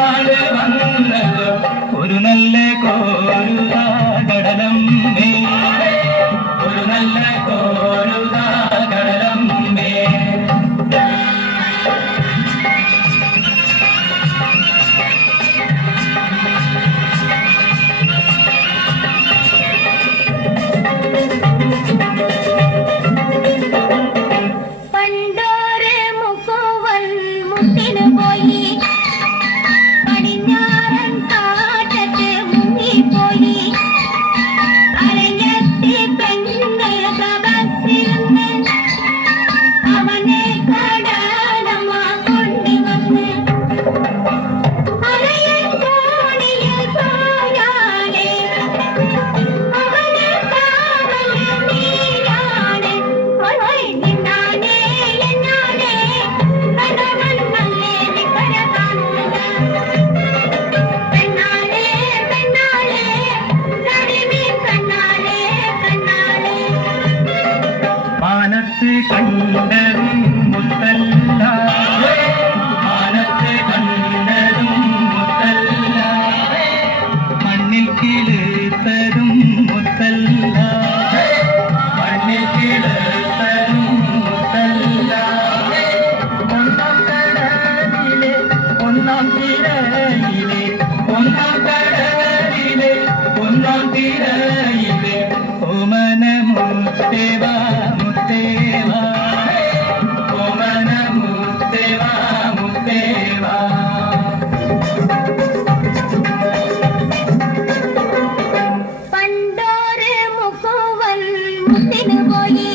നാട് വന്നത് ഒരു നല്ല കോരുതാ കടലമ്മേ, ഒരു നല്ല കോരുതാ കടലമ്മേ. കണ്ടതും മുത്തല്ല, മാനത്ത് കണ്ടതും മുത്തല്ല, മണ്ണിൽ കിളുത്തതും മുത്തല്ല, മണ്ണിൽ കിളുത്തതും മുത്തല്ല. ഒന്നാം കടലിലെ ഒന്നാം തിരയിലെ, ഒന്നാം കടലിലെ ഒന്നാം തിരയിലെ ഓമന മുത്തേവാ മുത്തേവാ, ഓമന മുത്തേവാ മുത്തേവാ. പണ്ടോര് മുക്കുവൻ മുത്തിനു പോയി,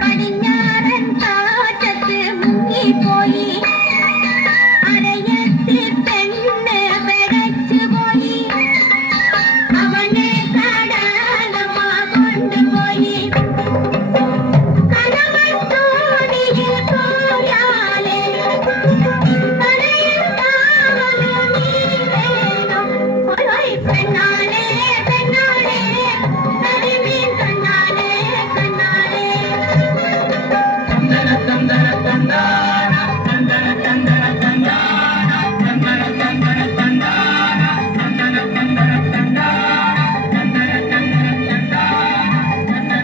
പടിഞ്ഞാറൻ കാറ്റത്ത് മുങ്ങിപ്പോയി, അരയത്തി പെണ്ണ് പെടച്ചു പോയി, അവനെ കടലമ്മ കൊണ്ടുപോയി. കനവത്തോണിയിൽ പോയാലേ കരയിൽ താവലും നീ വേണം, പെണ്ണായി